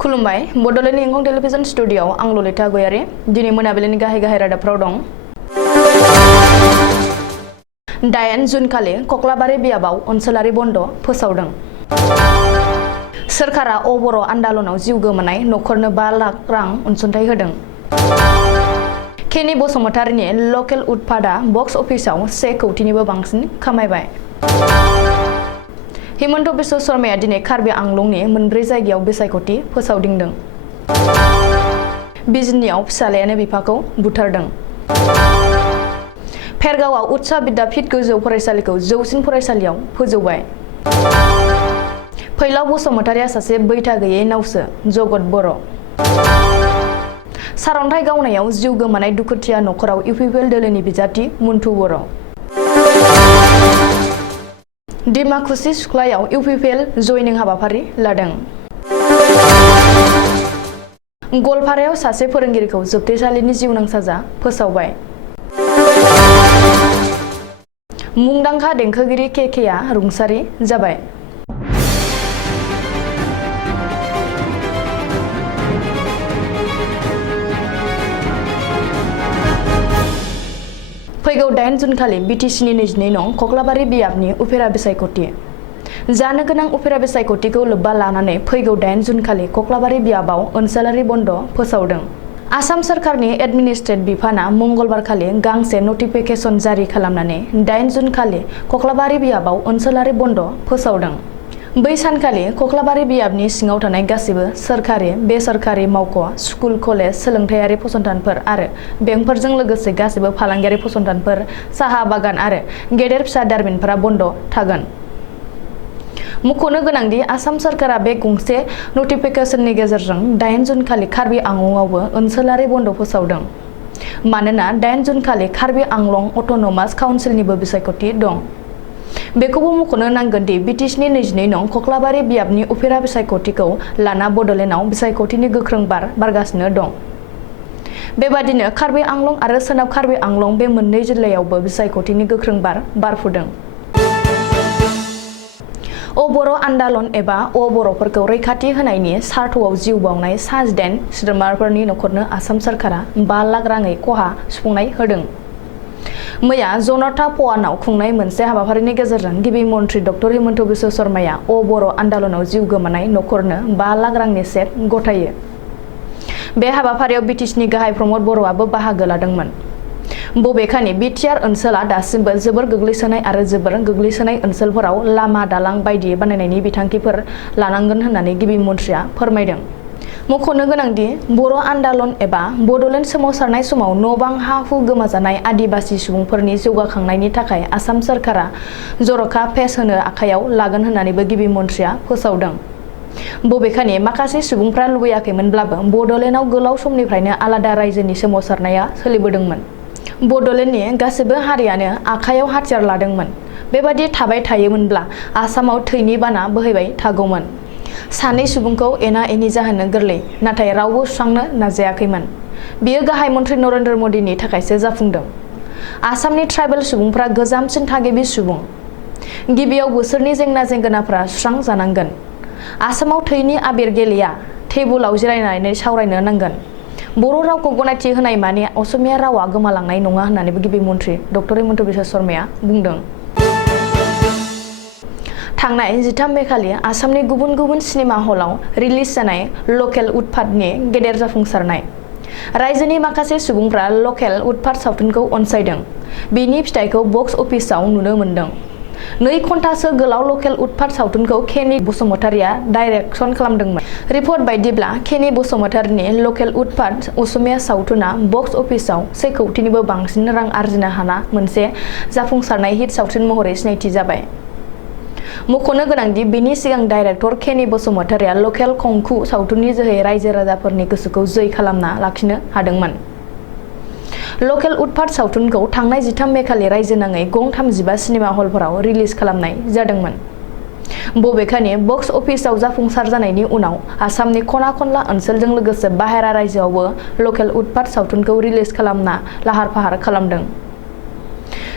खुलुमबाय बड'लेण्ड इंखं टेलिभिजन स्टुडिय'आव आं ललिता गयारी दिनै मोनाबिलिनि गाहाय रादाबफ्राव दं। 8 जुन खालि कक्लाबारि बियाबाव ओनसोलारि बन्द फोसावदों। सोरखारा अबर' आन्दालनाव जिउ गोमानाय नखरनो 5 लाख रां अनसुंथाइ होदों। केनि बसुमतारीनि लकेल उत्पादआ बक्स अफिसाव 1 कौटिनिबो बांसिन खामायबाय। हिमन्त बिश्व शर्माया दिनै कार्बि आंलंनि मोनब्रै जायगायाव बिसायख'थि फोसावदिंदों। बिजनियाव फिसालायानो बिफाखौ बुथारदों। फेरगावआव उत्सा विद्यापीठ गोजौ फरायसालिखौ जौसिन फरायसालियाव फोजौबाय। फैलाव बसुमतारीया सासे बैथा गैयै नावसो जगत बर'। सारअन्थाइ गावनायाव जिउ गोमानाय दुखुथिया नखराव इउपिपिएल दोलोनि बिजाथि मन्टु बर'। डिमाकुसि सिख्लायाव इउपिपिएल जयनिं हाबाफारि लादों। गवालपारायाव सासे फोरोंगिरिखौ जोबथेसालिनि जिउनां साजा फोसावबाय। मुंदांखा देंखोगिरि केकेआ रुंसारि जाबाय। फैगौ 8 जुन खालि बिटिसिनि 22 नं कक्लाबारि बियाबनि उफेरा बिसायख'थि। जानो गोनां उफेरा बिसायख'थिखौ लोब्बा लानानै फैगौ 8 जुन खालि कक्लाबारि बियाबाव ओनसोलारि बन्द फोसावदों। आसाम सोरखारनि एडमिनिस्ट्रेट बिफाना मंगलबार खालि गांसे नटिफिकेशन जारि खालामनानै 8 जुन खालि कक्लाबारि बियाबाव ओनसोलारि बन्द फोसावदों। बै सानखालि कक्लाबारि बियाबनि सिङाव थानाय गासिबो सोरखारि बेसरकारि मावख', स्कुल, कलेज, सोलोंथायारि फसंथानफोर आरो बेंकफोरजों लोगोसे गासिबो फालांगियारि फसंथानफोर, साहा बागान आरो गेदेर फिसा दारिमिनफोरा बन्द थागोन। मख'नो गोनांदि आसाम सोरखारा बे गंसे नटिफिकेशननि गेजेरजों 8 जुन खालि कार्बि आंलंआवबो ओनसोलारि बन्द फोसावदों। मानोना 8 जुन खालि कार्बि आंलं अट'नमास काउन्सिलनिबो बिसायख'थि दं। बेखौबो मख'नो नांगोन दि बिटिसिनि 22 नं कक्लाबारि बियाबनि उफेरा बिसायख'थिखौ लाना बड'लेण्डआव बिसायख'थिनि गोख्रों बार बारगासिनो दं। बेबादिनो कार्बि आंलं आरो सोनाब कार्बि आंलं बे मोननै जिल्लायावबो बिसायख'थिनि गोख्रों बार बारफुदों। अबर' आन्दालन एबा अबर'फोरखौ रैखाथि होनायनि सार्थआव जिउ बावनाय सा 18 सोद्रोमाफोरनि नखरनो आसाम सोरखारा 5 लाख राङै खहा सुफुंनाय होदों। मैया जनता पवानाव खुंनाय मोनसे हाबाफारिनि गेजेरजों गिबि मन्थ्रि डक्टर हिमन्त बिश्व शर्माया अबर' आन्दालनाव जिउ गोमानाय नखरनो 5 लाख रांनि चेक गथायो। बे हाबाफारियाव बिटिसिनि गाहाय प्रमद बर'आबो बाहागो लादोंमोन। बबेखानि बिटिआर ओनसोला दासिमबो जोबोर गोग्लैसोनाय आरो जोबोर गोग्लैसोनाय ओनसोलफोराव लामा दालां बायदि बानायनायनि बिथांखिफोर लानांगोन होननानै गिबि मन्थ्रिया फोरमायदों। मख'नो गोनांदि बर' आन्दालन एबा बड'लेण्ड सोमावसारनाय समाव न'-बां हा-हु गोमाजानाय आदिबासि सुबुंफोरनि जौगाखांनायनि थाखाय आसाम सोरखारा जर'खा पेज होनो आखायाव लागोन होननानैबो गिबि मन्थ्रिया फोसावदों। बबेखानि माखासे सुबुंफ्रा लुबैयाखैमोनब्लाबो बड'लेण्डआव गोलाव समनिफ्रायनो आलादा रायजोनि सोमावसारनाया सोलिबोदोंमोन। बड'लेण्डनि गासैबो हारियानो आखायाव हाथियार लादोंमोन। बेबादि थाबाय थायोमोनब्ला आसामाव थैनि बाना बोहैबाय थागौमोन। सानै सुबुंखौ एना-एनि जाहोनो गोरलै, नाथाय रावबो सुस्रांनो नाजायाखैमोन। बियो गाहाय मन्थ्रि नरेन्द्र मदिनि थाखायसो जाफुंदों। आसामनि ट्राइबेल सुबुंफ्रा गोजामसिन थागिबि सुबुं। गिबियाव बोसोरनि जेंना-जेंगोनाफ्रा सुस्रां जानांगोन। आसामाव थैनि आबिर गेलेया, टेबुलाव जिरायनानै सावरायनो नांगोन। बर' रावखौ गनायथि होनाय माने असमिया रावा गोमालांनाय नङा होननानैबो गिबि मन्थ्रि डक्टर हिमन्त बिश्व शर्माया बुंदों। थांनाय 13 मे खालि आसामनि गुबुन गुबुन सिनेमा हलाव रिलिज जानाय लकेल उत्पादनि गेदेर जाफुंसारनाय। रायजोनि माखासे सुबुंफ्रा लकेल उत्पाद सावथुनखौ अनसायदों। बिनि फिथाइखौ बक्स अफिसाव नुनो मोन्दों। 2 घन्टासो गोलाव लकेल उत्पाद सावथुनखौ केनि बसुमतारीया डाइरेक्सन खालामदोंमोन। रिपर्ट बायदिब्ला केनि बसुमतारीनि लकेल उत्पाद असमिया सावथुना बक्स अफिसाव 1 कौटिनिबो बांसिन रां आरजिनो हाना मोनसे जाफुंसारनाय हिट सावथुन महरै सिनायथि जाबाय। मख'नो गोनांदि बेनि सिगां डाइरेक्टर केनि बसुमतारीया लकेल कंकु सावथुननि जोहै रायजो राजाफोरनि गोसोखौ जै खालामना लाखिनो हादोंमोन। लकेल उत्पाद सावथुनखौ थांनाय 13 मे खालि रायजो नाङै गं 35 सिनेमा हलफोराव रिलिज खालामनाय जादोंमोन। बबेखानि बक्स अफिसाव जाफुंसार जानायनि उनाव आसामनि खना-खनला ओनसोलजों लोगोसे बाहेरा रायजोआवबो लकेल उत्पाद सावथुनखौ रिलिज खालामना लाहार-फाहार खालामदों।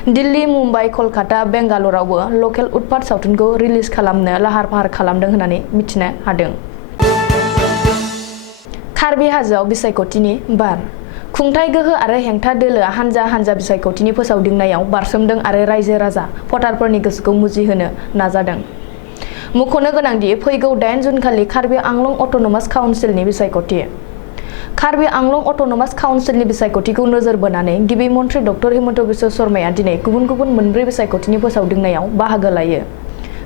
दिल्ली, मुम्बाइ, कलकाता, बेंगालुरावबो लकेल उत्पाद सावथुनखौ रिलिज खालामनो लाहार-फाहार खालामदों होननानै मिथिनो हादों। कार्बि हाजोआव बिसायख'थिनि बार खुंथाय गोहो आरो हेंथा दोलोआ हानजा हानजा बिसायख'थिनि फोसावदिंनायाव बारसोमदों आरो रायजो राजा भटारफोरनि गोसोखौ मुजिहोनो नाजादों। मुंख'नो गोनांदि फैगौ 8 जुन खालि कार्बि आंलं अट'नमास काउन्सिलनि बिसायख'थि। कार्बि आंलं अट'नमास काउन्सिलनि बिसायख'थिखौ नोजोर बोनानै गिबि मन्थ्रि डक्टर हिमन्त बिश्व शर्माया दिनै गुबुन गुबुन मोनब्रै बिसायख'थिनि फोसावदिंनायाव बाहागो लायो।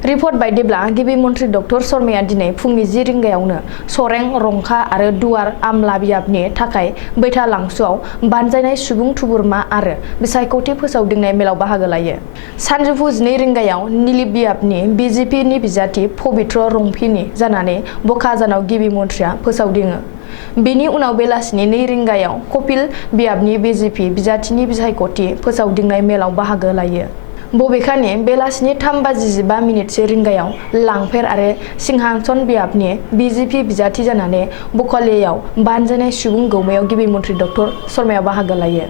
रिपर्ट बायदिब्ला गिबि मन्थ्रि डक्टर शर्माया दिनै फुंनि 10 रिंगायावनो सरें, रंखा आरो दुवार आमला बियाबनि थाखाय बैथा लांसुआव बानजायनाय सुबुं थुबुरमा आरो बिसायख'थि फोसावदिंनाय मेलाव बाहागो लायो। सानजौफु 12 रिंगायाव निलिप बियाबनि बिजेपिनि बिजाथि पबित्र रंफिनि जानानै बखाजानाव गिबि मन्थ्रिया फोसावदिङो। बेनि उनाव बेलासिनि 2 रिंगायाव कपिल बियाबनि बिजेपि बिजाथिनि बिसायख'थि फोसावदिंनाय मेलाव बाहागो लायो। बबेखानि बेलासिनि 3:15 रिंगायाव लांफेर आरो सिंहासन बियाबनि बिजेपि बिजाथि जानानै बकलियाव बानजायनाय सुबुं गौमायाव गिबि मन्थ्रि डक्टर शर्माया बाहागो लायो।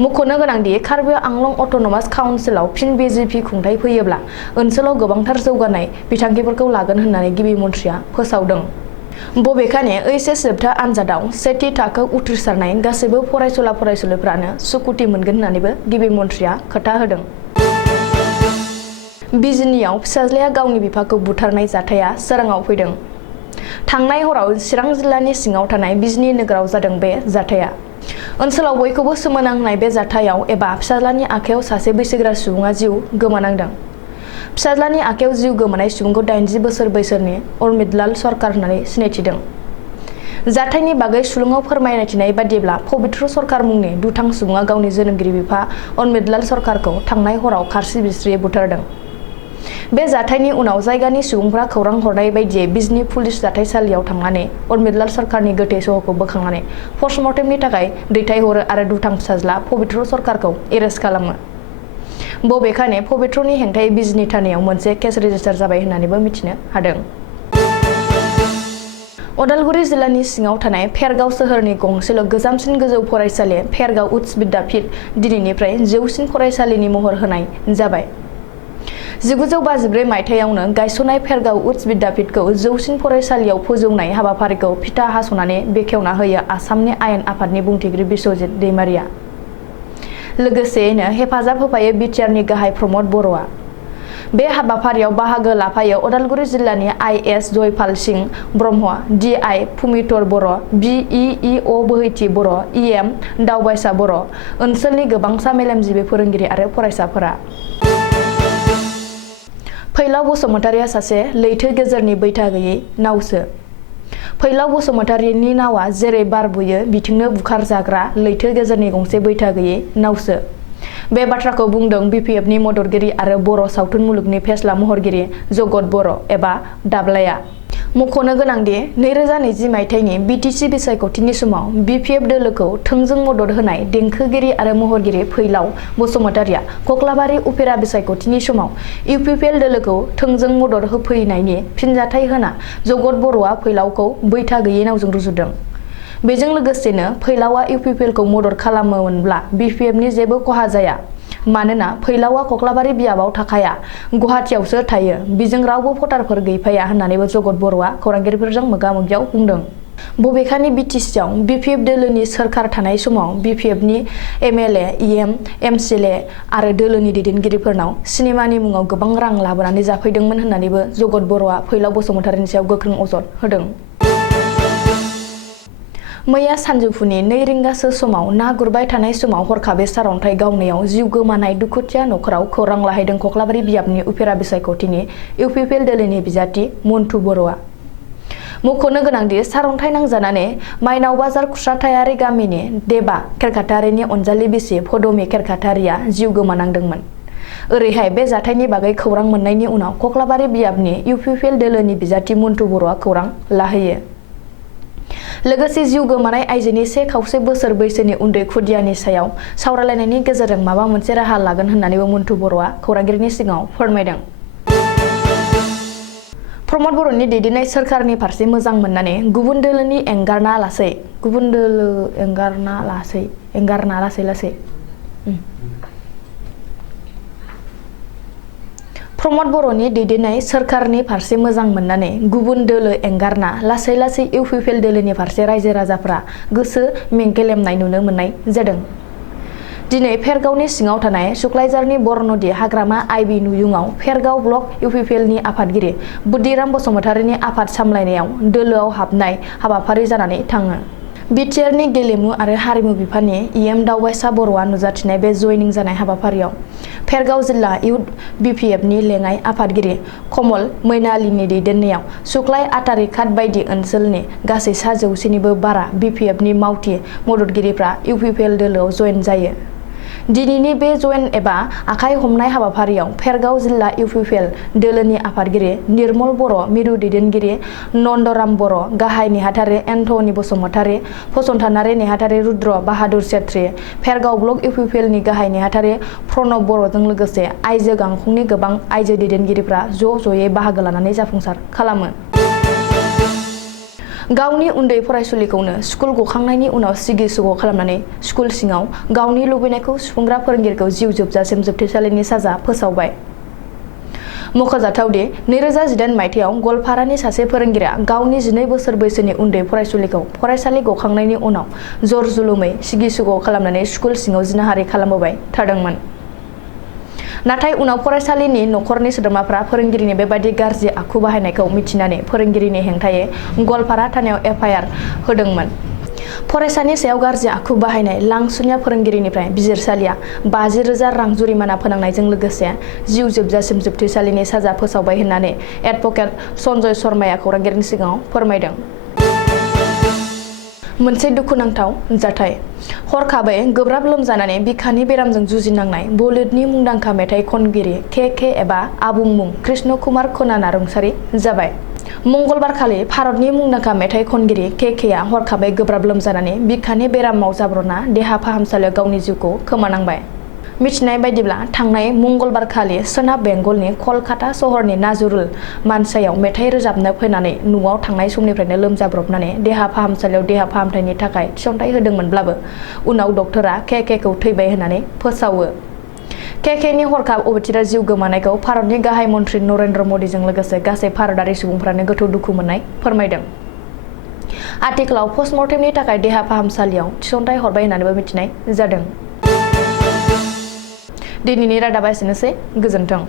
मुंख'नो गोनांदि कार्बि आंलं अट'नमास काउन्सिलाव फिन बिजेपि खुंथाय फैयोब्ला ओनसोलाव गोबांथार जौगानाय बिथांखिफोरखौ लागोन होननानै गिबि मन्थ्रिया फोसावदों। बबेखानि ओइचएस जोबथा आनजादाव सेथि थाखो उथ्रिसारनाय गासैबो फरायसुला फरायसुलिफ्रानो सुकुटि मोनगोन होननानैबो गिबि मन्थ्रिया खोथा होदों। बिजिनियाव फिसाज्लाया गावनि बिफाखौ बुथारनाय जाथाया सोराङाव फैदों। थांनाय हराव चिरां जिल्लानि सिङाव थानाय बिजिनि नोगोराव जादों बे जाथाया। ओनसोलाव बयखौबो सोमोनांनाय बे जाथायाव एबा फिसाज्लानि आखायाव सासे बैसोगोरा सुबुङा जिउ गोमानांदों। फिसाज्लानि आखायाव जिउ गोमानाय सुबुंखौ 80 बोसोर बैसोनि उर्मितलाल सरकार होननानै सिनायथिदों। जाथायनि बागै सुलुङाव फोरमायथिनाय बादिब्ला पबित्र सरकार मुंनि दुथां सुबुङा गावनि जोनोमगिरि बिफा उर्मितलाल सरकारखौ थांनाय हराव खारसि बिस्रियै बुथारदों। बे जाथायनि उनाव जायगानि सुबुंफ्रा खौरां हरनाय बायदियै बिजनी पुलिस जाथायसालियाव थांनानै उर्मितलाल सरकारनि गोथै सह'खौ बोखांनानै पस्टमर्टेमनि थाखाय दैथायहरो आरो दुथां फिसाज्ला पबित्र सरकारखौ एरेस्ट खालामो। बबेखानि पबित्रनि हेंथायै बिजनी थानायाव मोनसे केस रेजिस्टार जाबाय होननानैबो मिथिनो हादों। उदालगुरि जिल्लानि सिङाव थानाय फेरगाव सोहोरनि गंसेल' गोजामसिन गोजौ फरायसालि फेरगाव उच्च बिद्यापीठ दिनैनिफ्राय जौसिन फरायसालिनि महर होनाय जाबाय। 1954 मायथाइयावनो गायसननाय फेरगाव उच्च बिद्यापीठखौ जौसिन फरायसालियाव फोजौनाय हाबाफारिखौ फिथा हास'नानै बेखेवना होयो आसामनि आयेन आफादनि बुंथिगिरि बिश्वजित दैमारिया। लोगोसेयैनो हेफाजाब होफायो बिटिआरनि गाहाय प्रमद बर'आ। बे हाबाफारियाव बाहागो लाफायो उदालगुरि जिल्लानि आइ.एस. जयपाल सिंह ब्रह्म, डि.आइ. फुमितर बर', बि.इ.अ. बोहैथि बर', इ.एम. दावबायसा बर', ओनसोलनि गोबांसा मेलेमजिबि फोरोंगिरि आरो फरायसाफोरा। फैलाव बसुमतारिया सासे लैथो गेजेरनि बैथा गैयै नावसो। फैलाव बसुमतारिनि नावा जेरै बार बुयो बिथिंनो बुखारजाग्रा लैथो गेजेरनि गंसे बैथा गैयै नावसो। बे बाथ्राखौ बुंदों बिपिएफनि मददगिरि आरो बर' सावथुन मुलुगनि फेस्ला महरगिरि जगत बर' एबा दाब्लाया। मुंख'नो गोनांदि 2020 मायथाइनि बिटिसि बिसायख'थिनि समाव बिपिएफ दोलोखौ थोंजों मदद होनाय देंखोगिरि आरो महरगिरि फैलाव बसुमतारिया कक्लाबारि उफेरा बिसायख'थिनि समाव इउपिपिएल दोलोखौ थोंजों मदद होफैनायनि फिनजाथाय होना जगत बर'आ फैलावखौ बैथा गैयै नावजों रुजुदों। बेजों लोगोसेनो फैलावआ इउपिपिएलखौ मदद खालामोमोनब्ला बिपिएफनि जेबो खहा जाया। मानोना फैलावआ कक्लाबारि बियाबाव थाखाया, गुवाहाटियावसो थायो, बिजों रावबो भटारफोर गैफाया होननानैबो जगत बर'आ खौरांगिरिफोरजों मोगा-मोगियाव बुंदों। बबेखानि बिटिसिआव बिपिएफ दोलोनि सोरखार थानाय समाव बिपिएफनि एमएलए, इएम, एमसिएलए आरो दोलोनि दैदेनगिरिफोरनाव सिनेमानि मुङाव गोबां रां लाबोनानै जाफैदोंमोन होननानैबो जगत बर'आ फैलाव बसुमतारिनि सायाव गोख्रों अजद होदों। मैया सानजौफुनि 2 रिंगासो समाव ना गुरबाय थानाय समाव हरखाबै सारअन्थाइ गावनायाव जिउ गोमानाय दुखुथिया नखराव खौरां लाहैदों कक्लाबारि बियाबनि उफेरा बिसायख'थिनि इउपिपिएल दोलोनि बिजाथि मन्टु बर'आ। मुंख'नो गोनांदि सारअन्थाइ नांजानानै माइनाव बाजार खुस्राथायारि गामिनि देबा खेरखातारिनि अनजालि बिसि फदमि खेरखातारिया जिउ गोमानांदोंमोन। ओरैहाय बे जाथायनि बागै खौरां मोननायनि उनाव कक्लाबारि बियाबनि इउपिपिएल दोलोनि बिजाथि मन्टु बर'आ खौरां लाहैयो। लोगोसे जिउ गोमानाय आइजोनि 1 खावसे बोसोर बैसोनि उन्दै खुदियानि सायाव सावरायलायनायनि गेजेरजों माबा मोनसे राहा लागोन होननानैबो मन्टु बर'आ खौरांगिरिनि सिगाङाव फोरमायदों। प्रमद बर'नि दैदेननाय सोरखारनि फारसे मोजां मोननानै गुबुन दोलोनि एंगारना लासै प्रमद बर'नि दैदेननाय सोरखारनि फारसे मोजां मोननानै गुबुन दोलो एंगारना लासै लासै इउपिपिएल दोलोनि फारसे रायजो राजाफ्रा गोसो मेंगेलेमनाय नुनो मोननाय जादों। दिनै फेरगावनि सिङाव थानाय सुक्लाइजारनि बरनदि हाग्रामा आइबि नुयुङाव फेरगाव ब्लक इउपिपिएलनि आफादगिरि बुद्दिराम बसुमतारिनि आफाद सामलायनायाव दोलोआव हाबनाय हाबाफारि जानानै थाङो। बिटिआरनि गेलेमु आरो हारिमु बिफाननि इएम दावबायसा बर'आ नुजाथिनाय बे जयनिं जानाय हाबाफारियाव फेरगाव जिल्ला इउथ बिपिएफनि लेङाइ आफादगिरि कमल मैनालिनि दैदेननायाव सुक्लाइ आटारि खाट बायदि ओनसोलनि गासै 100निबो बारा बिपिएफनि मावथि मददगिरिफ्रा इउपिपिएल दोलोआव जयेन जायो। दिनैनि बे जयेन एबा आखाइ हमनाय हाबाफारियाव फेरगाव जिल्ला इउपिपिएल दोलोनि आफादगिरि निर्मल बर' मिरु दैदेनगिरि नन्दराम बर' गाहाय नेहाथारि एन्थनी बसुमतारी फसंथानारि नेहाथारि रुद्र बाहादुर छेत्री फेरगाव ब्लक इउपिपिएलनि गाहाय नेहाथारि प्रणब बर'जों लोगोसे आइजो गांखंनि गोबां आइजो दैदेनगिरिफ्रा ज'यै बाहागो लानानै जाफुंसार खालामो। गावनि उन्दै फरायसुलिखौनो स्कुल गखांनायनि उनाव सिगि सुग' खालामनानै स्कुल सिङाव गावनि लुबैनायखौ सुफुंग्रा फोरोंगिरिखौ जिउ जोबजासिम जोबथेसालिनि साजा फोसावबाय। मख'जाथावदि 2018 मायथाइयाव गलपारानि सासे फोरोंगिरिया गावनि 12 बोसोर बैसोनि उन्दै फरायसुलिखौ फरायसालि गखांनायनि उनाव जर जुलुमै सिगि सुग' खालामनानै स्कुल सिङाव जिनाहारि खालामबोबाय थादोंमोन। नाथाय उनाव फरायसालिनि नखरनि सोद्रोमाफ्रा फोरोंगिरिनि बेबादि गाज्रि आखु बाहायनायखौ मिथिनानै फोरोंगिरिनि हेंथायै गलपारा थानायाव एफआइआर होदोंमोन। फरायसानि सायाव गाज्रि आखु बाहायनाय लांसुनिया फोरोंगिरिनिफ्राय बिजिरसालिया 50,000 रां जुरिमाना फोनांनायजों लोगोसे जिउ जोबजासिम जोबथेसालिनि साजा फोसावबाय होननानै एडभोकेट सन्जय शर्माया खौरांगिरिनि सिगाङाव फोरमायदों। मोनसे दुखुनांथाव जाथाय। हरखाबै गोब्राब लोमजानानै बिखानि बेरामजों जुजिनांनाय बलिउडनि मुंदांखा मेथाइ खनगिरि के एबा आबुं मुं कृष्ण कुमार खोनाना रुंसारि जाबाय। मंगलबारखालि भारतनि मुंदांखा मेथाइ खनगिरि केआ हरखाबै गोब्राब लोमजानानै बिखानि बेरामाव जाब्रना देहा फाहामसालियाव गावनि जिउखौ खोमानांबाय। मिथिनाय बायदिब्ला थांनाय मंगलबारखालि सोनाब बेंगलनि कलकाता सहरनि नाजुरुल मानसायाव मेथाइ रोजाबनो फैनानै न'आव थांनाय समनिफ्रायनो लोमजाब्रबनानै देहा फाहामसालियाव देहा फाहामथायनि थाखाय थिसनथाइ होदोंमोनब्लाबो उनाव डक्टरा केखौ थैबाय होननानै फोसावो। केनि हरखाब अबथिरा जिउ गोमानायखौ भारतनि गाहाय मन्थ्रि नरेन्द्र मदिजों लोगोसे गासै भारतारि सुबुंफ्रानो गोथौ दुखु मोननाय फोरमायदों। आथिखालाव पस्टमर्टेमनि थाखाय देहा फाहामसालियाव थिसनथाइ हरबाय होननानैबो मिथिनाय जादों। दिनैनि रादाबा एसेनोसै, गोजोन्थों।